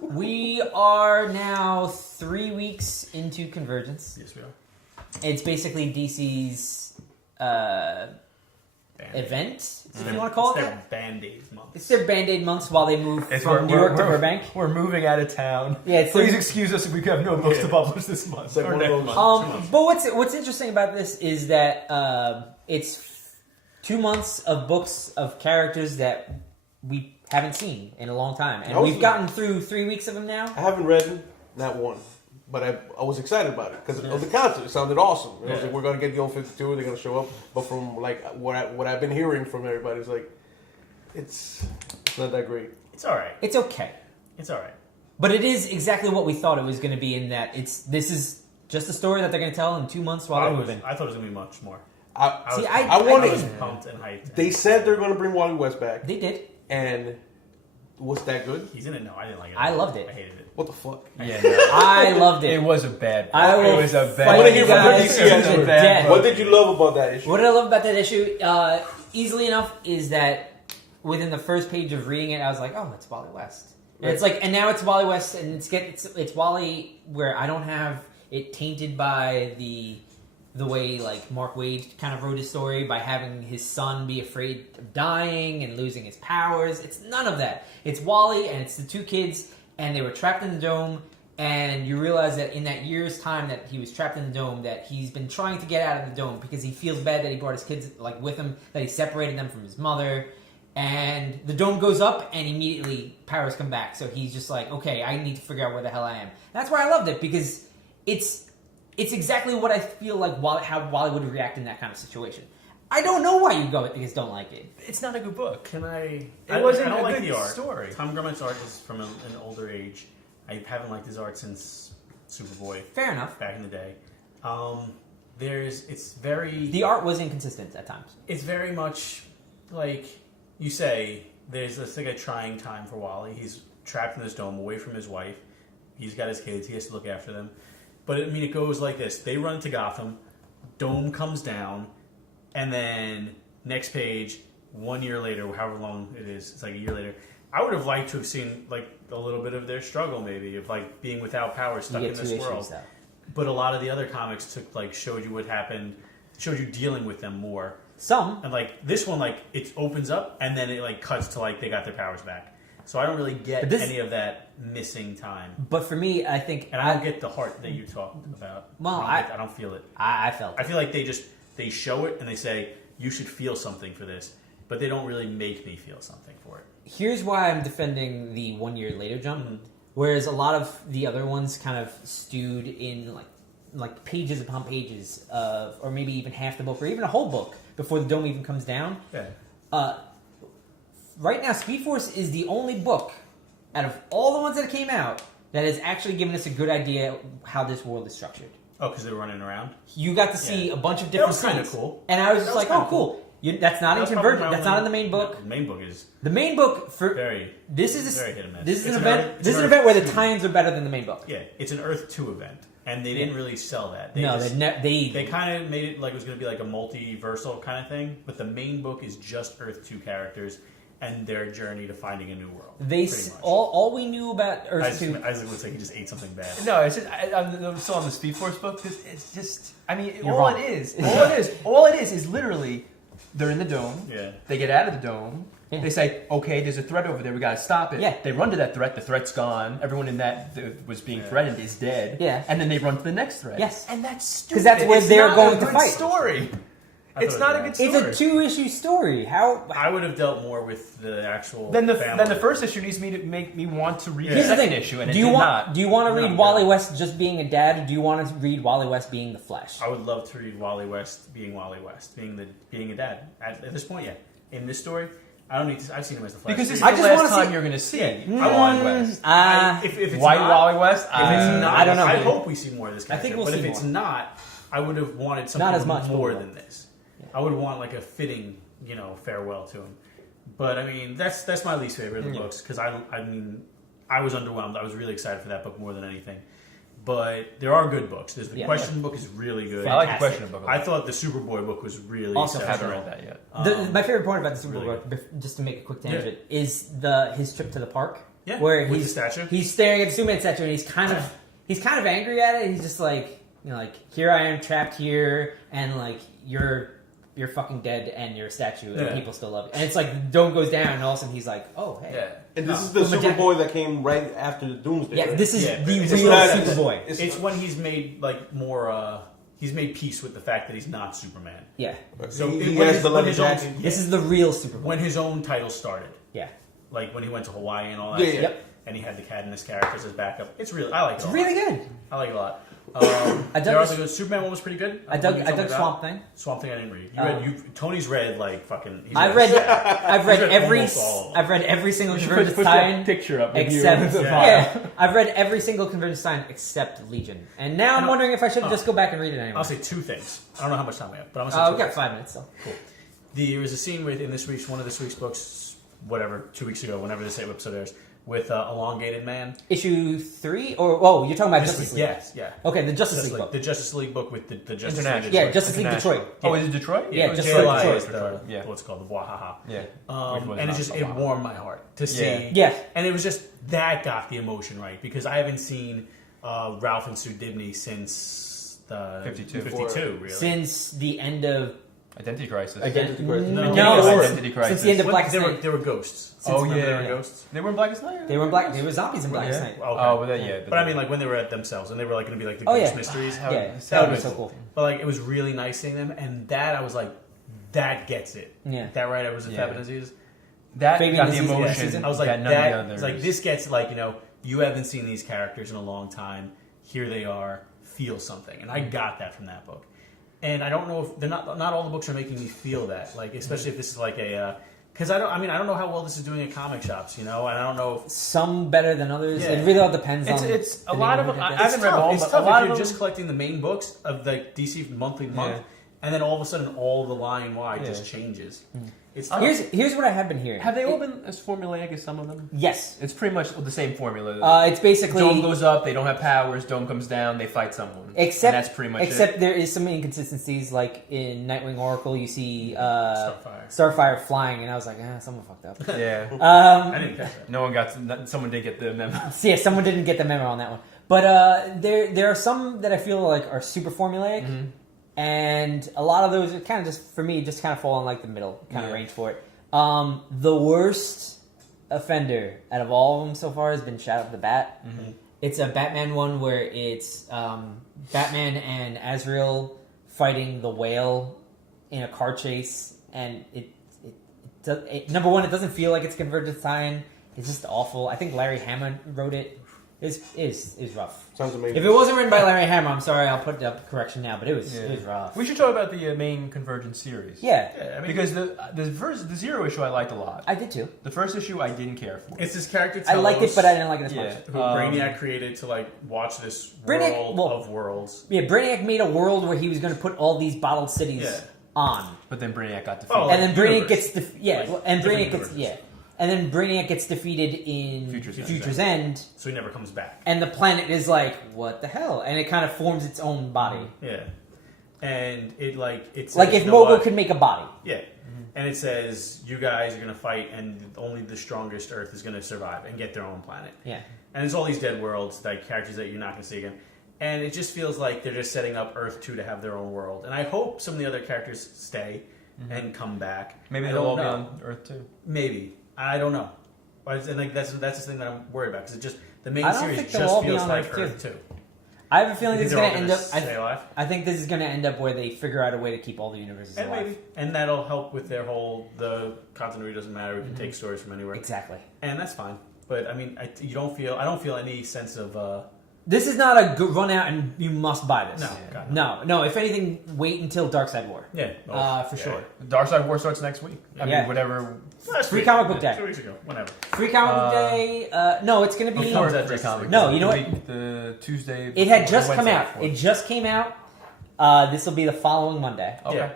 We are now 3 weeks into Convergence. Yes, we are. It's basically DC's event, if you want to call it that. It's their Band-Aid month. It's their Band-Aid months while they move from New York to Burbank. We're moving out of town. Yeah, Please excuse us if we have no books to publish this month. It's like one of those but what's interesting about this is that it's 2 months of books of characters that we haven't seen in a long time, and we've gotten through 3 weeks of them now. I haven't read not one, but I was excited about it because of the concept. It sounded awesome. I was like, we're going to get the old 52, they're going to show up. But from like what I've been hearing from everybody is like, it's not that great. It's all right. It's okay. It's all right. But it is exactly what we thought it was going to be in that this is just a story that they're going to tell in 2 months while they're moving. I thought it was going to be much more. I wanted. I was pumped and hyped. They said they're going to bring Wally West back. They did. And was that good? He's in it? No, I didn't like it. I loved it. I hated it. What the fuck? Yeah, I loved it. It was a bad book. It was a bad fight What did you you guys think? to the death. What did you love about that issue? What did I love about that issue? Easily enough is that within the first page of reading it, I was like, "Oh, it's Wally West." And it's like, and now it's Wally West, and it's Wally where I don't have it tainted by the way like Mark Waid kind of wrote his story by having his son be afraid of dying and losing his powers. It's none of that. It's Wally and it's the two kids, and they were trapped in the dome. And you realize that in that year's time that he was trapped in the dome, that he's been trying to get out of the dome because he feels bad that he brought his kids like with him, that he separated them from his mother. And the dome goes up, and immediately powers come back. So he's just like, okay, I need to figure out where the hell I am. And that's why I loved it, because it's exactly what I feel like how Wally would react in that kind of situation. I don't know why you don't like it. It's not a good book. I wasn't don't a like good the art. story. Tom Grumman's art is from an older age. I haven't liked his art since Superboy. Fair enough. Back in the day. It's very... The art was inconsistent at times. It's very much like you say, there's like a trying time for Wally. He's trapped in this dome away from his wife. He's got his kids. He has to look after them. But I mean, it goes like this. They run to Gotham. Dome comes down. And then next page, 1 year later, however long it is, it's like a year later. I would have liked to have seen like a little bit of their struggle, maybe, of like being without power, stuck in this world. But a lot of the other comics showed you what happened, showed you dealing with them more. Some. And like this one, like it opens up and then it like cuts to like they got their powers back. So I don't really get any of that missing time. But for me, I think, and I don't get the heart that you talked about. Well, I don't feel it. I felt it. I feel like they show it and they say you should feel something for this, but they don't really make me feel something for it. Here's why I'm defending the 1 year later jump, whereas a lot of the other ones kind of stewed in like pages upon pages of, or maybe even half the book, or even a whole book before the dome even comes down. Yeah. Right now, Speed Force is the only book out of all the ones that came out that has actually given us a good idea how this world is structured. Oh, because they're running around. You got to see a bunch of different scenes. That was kind of cool. And I was just like, oh, cool. That's not in Convergence. That's not in the main book. No, the main book is the main book for very. This is very hit and miss. This is an event. This is an event where the tie-ins are better than the main book. Yeah, it's an Earth 2 event, and they didn't really sell that. They kind of made it like it was going to be like a multiversal kind of thing, but the main book is just Earth 2 characters and their journey to finding a new world. All we knew about Earth 2. Isaac looks like he just ate something bad. No, it's just I'm still on the Speed Force book because it's just all it is literally they're in the dome. Yeah. They get out of the dome. Yeah. They say, okay, there's a threat over there. We got to stop it. Yeah. They run to that threat. The threat's gone. Everyone in that was being threatened is dead. Yeah. And then they run to the next threat. Yes. And that's stupid. Because that's where they're going to fight. Story. It's not a good story. It's a 2-issue story. How I would have dealt more with the actual. Then the first issue needs to make me want to read the Here's second the thing. issue, and do you want to read No. Wally West just being a dad, or do you want to read Wally West being the Flash? I would love to read Wally West, being a dad. At this point, yeah. In this story, I don't need to. I've seen him as the Flash. Because this is I the just last wanna time you're going to see Wally West. If it's White not, Wally West? If it's not, I don't know. I hope we see more of this character. I think we'll but see if it's more. not, I would have wanted something Not as much, more but we than this. I would want like a fitting, farewell to him. But I mean, that's my least favorite of the books because I was underwhelmed. I was really excited for that book more than anything. But there are good books. There's the Question book is really good. I like the Question book. I thought the Superboy book was really Also exceptional. haven't read that yet. My favorite part about the Super Bowl really book, just to make a quick tangent, is his trip to the park Yeah, where with he's the statue. he's staring at the Superman statue, and he's kind of angry at it. He's just like, here I am trapped here, and like you're fucking dead, and you're a statue, and people still love you. And it's like the dome goes down, and all of a sudden he's like, oh hey. Yeah. And this is the Superboy that came right after the Doomsday. Yeah, right? this is the it's real not- Superboy. It's when he's made like more. He's made peace with the fact that he's not Superman. Yeah, So he when has his- the when leather his own- jacket. this is the real Superboy. when his own title started. Yeah, Like when he went to Hawaii and all that. Yeah, shit, Yep. And he had the Cadmus characters as backup. It's really, I like it. it's a lot. really good. I like it a lot. I dug there are this- the good. Superman one was pretty good. I dug Swamp Thing. Swamp Thing I didn't read. Tony's read like fucking. he's I've read every almost all of them. I've read every single You should Convergence put that tie-in picture up with except you. I've read every single Convergence tie-in except Legion, and now I'm wondering if I should just go back and read it anyway. I'll say two things. I don't know how much time we have, but I'm gonna say two We've got things. 5 minutes still. Cool. There was a scene with one of this week's books, whatever, 2 weeks ago, whenever this episode airs, with Elongated Man. Issue 3, or you're talking about This Justice week, League? yes, yeah. Okay, the Justice League book. The Justice League book with the Justice International. League. Yeah, Justice League Detroit. Oh, is it Detroit? Yeah, just JLI like is Detroit. the, what's it called, the Wahaha. Yeah. And it warmed my heart to see. Yeah. And it was just, that got the emotion right, because I haven't seen Ralph and Sue Dibney since the 52, really. Since the end of Identity Crisis. Identity Crisis. No, Identity Crisis. since the end of Blackest They Night. were ghosts. Oh, Remember yeah. They were ghosts? They were in Blackest Night? They were zombies in Blackest Night. Okay. Oh, well, yeah. But I mean, like when they were at themselves, and they were like going to be like the Oh, ghost yeah. mysteries. Yeah, That that would be was so cool. But like, it was really nice seeing them, and that I was like, that gets it. Yeah. That right? I was a Yeah. Fabian Aziz. That Fabian got the Aziz, yeah, emotion. season. I was like, that none of the that. others. It's like this gets like you haven't seen these characters in a long time. Here they are. Feel something, and I got that from that book. And I don't know if they're not all the books are making me feel that. Like especially if this is like a. Because I don't know how well this is doing at comic shops, and I don't know if Some better than others. Yeah. It really all depends on. It's a the lot of neighborhood them. it I is. haven't read all, It's but tough a lot if of you're them. just collecting the main books of the DC monthly month, Yeah. and then all of a sudden all the line wide Yeah. just changes. Hmm. It's Here's what I have been hearing. Have they all been as formulaic as some of them? Yes. It's pretty much the same formula. It's basically Dome goes up, they don't have powers. Dome comes down, they fight someone. Except and that's pretty much except it. there is some inconsistencies, like in Nightwing Oracle, you see Starfire. Starfire flying, and I was like, someone fucked up. Yeah. I didn't catch that. No one got. Someone didn't get the memo. So yeah, someone didn't get the memo on that one. But there are some that I feel like are super formulaic, and a lot of those are kind of just for me just kind of fall in like the middle kind of range for it. The worst offender out of all of them so far has been Shadow of the Bat. It's a Batman one where it's Batman and Azrael fighting the whale in a car chase, and number one, it doesn't feel like it's Convergence tie-in. It's just awful. I think Larry Hama wrote it. Is rough. Sounds amazing. If it wasn't written by Larry Hama, I'm sorry, I'll put up correction now, but it was rough. We should talk about the main Convergence series. Yeah, Yeah, I mean, Because the zero issue I liked a lot. I did too. The first issue I didn't care for. it's this character. I liked it, Telos, but I didn't like it as Yeah. much. who Brainiac created to like watch this Brainiac- world of worlds. Yeah, Brainiac made a world where he was going to put all these bottled cities Yeah. on. But then Brainiac got defeated. Oh, And then Brainiac universe. gets Like, and different Brainiac gets universes. and then Brainiac gets defeated in Future's End, So he never comes back. and the planet is like, what the hell? And it kind of forms its own body. Yeah, and it it's Like if Mogul could make a body. Yeah. And it says, you guys are going to fight, and only the strongest Earth is going to survive and get their own planet. Yeah. And it's all these dead worlds, like characters that you're not going to see again. And it just feels like they're just setting up Earth 2 to have their own world. And I hope some of the other characters stay and come back. Maybe I they'll all don't be know. on Earth too. Maybe. I don't know. But and like that's the thing that I'm worried about, because it just the main I don't series think they'll just all be feels on like Earth Earth 2. I have a feeling You this think is they're going all to end up. stay alive? I think this is going to end up where they figure out a way to keep all the universes And alive. maybe. And that'll help with their whole, the continuity doesn't matter, we can take stories from anywhere. Exactly. And that's fine. But I mean, I don't feel any sense of This is not a good run out and you must buy this. no, God, no. No. If anything, wait until Dark Side War. Yeah, For sure. Dark Side War starts next week. I Yeah. mean, whatever. Last Free week. comic book day. 2 weeks ago, whenever. Free comic book day. No, it's going to be. Before Before that free Justice comic. League. No, you know what? The Tuesday. It had before, just come Wednesday out. before. It just came out. This will be the following Monday. Okay.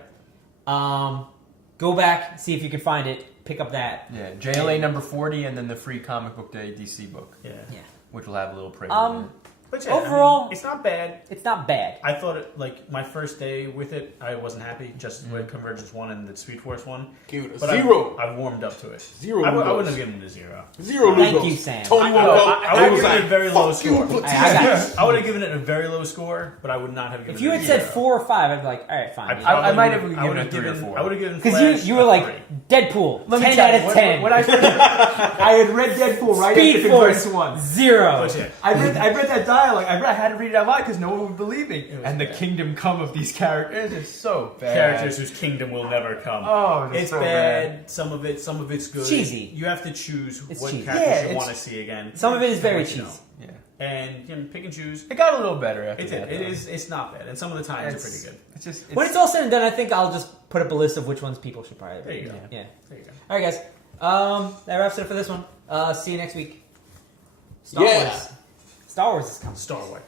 Go back, see if you can find it. Pick up that. Yeah, JLA number 40, and then the free comic book day DC book, Yeah. Yeah. which will have a little preview. But yeah, Overall- it's not bad. It's not bad. I thought it, like, my first day with it, I wasn't happy, just with Convergence 1 and the Speed Force 1. Give it a But 0. I've warmed up to it. 0 I Lugos. wouldn't have given it a 0. 0 Thank Lugos. you, Sam. Tony I Lugos. would give it a very low Fuck you, score. Batista. I got I would have given it a very low score, but I would not have given If you it had a said 0. 4 or 5, I'd be like, all right, fine. I might have given I would it a have 3 or given. 4. I would have given Because Flash you were a like 3. Deadpool, Let me 10 tell out you, of 10. When I had read Deadpool right Speed after Force Convergence 1. 0. But yeah, I read that dialogue. I had to read it out loud because no one would believe me. It was And the bad. kingdom come of these characters is so bad. characters whose kingdom will never come. Oh, It's so bad. Some of it's good. Cheesy. You have to choose It's what cheesy. characters Yeah, you it's- want to see again. Some of it is and very what you cheesy. don't. Yeah. And pick and choose. It got a little better after It's that. it. though. It's not bad, and some of the times are pretty good. It's just When it's all said and done, I think I'll just put up a list of which ones people should probably There you read. go. Yeah. There you go. All right, guys. That wraps it up for this one. See you next week. Yeah. Wars. Star Wars is coming. Star Wars.